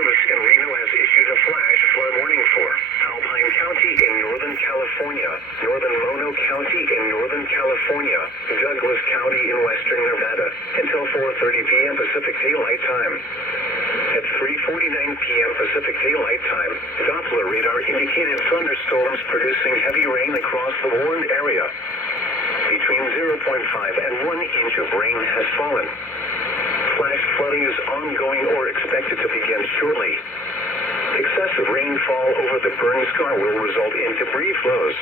Service in Reno has issued a flash flood warning for Alpine County in Northern California, Northern Mono County in Northern California, Douglas County in Western Nevada, until 4:30 p.m. Pacific Daylight Time. At 3:49 p.m. Pacific Daylight Time, Doppler radar indicated thunderstorms producing heavy rain across the warned area. Between 0.5 and 1 inch of rain has fallen. Flash flooding is ongoing or expected to begin shortly. Excessive rainfall over the burn scar will result in debris flows.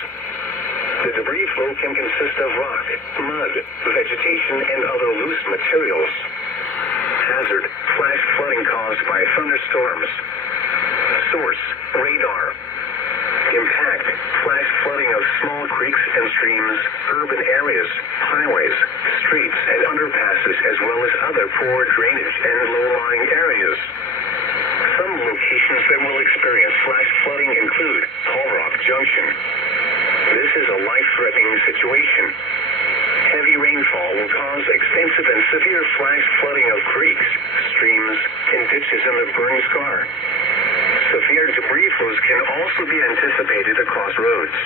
The debris flow can consist of rock, mud, vegetation, and other loose materials. Hazard: flash flooding caused by thunderstorms. Source: radar. Impact: flash flooding of small creeks and streams, urban areas, highways, streets, and underpasses, as well as other poor drainage and low-lying areas. Some locations that will experience flash flooding include Tall Rock Junction. This is a life-threatening situation. Heavy rainfall will cause extensive and severe flash flooding of creeks, streams, and ditches in the burn scar. Severe debris flows can also be anticipated across roads.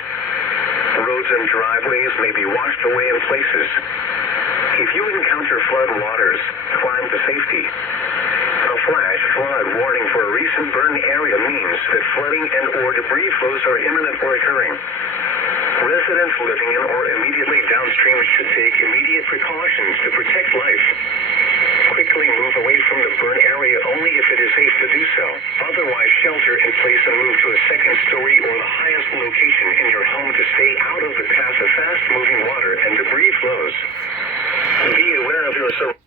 Roads and driveways may be washed away in places. If you encounter flood waters, climb to safety. A flash flood warning for a recent burn area means that flooding and or debris flows are imminent or occurring. Residents living in or immediately downstream should take immediate precautions to protect life. Quickly move away from the burn area only if it is safe to do so. Otherwise, shelter in place and move to a second story or the highest location in your home to stay out of the path of fast-moving water and debris flows. Be aware of your surroundings.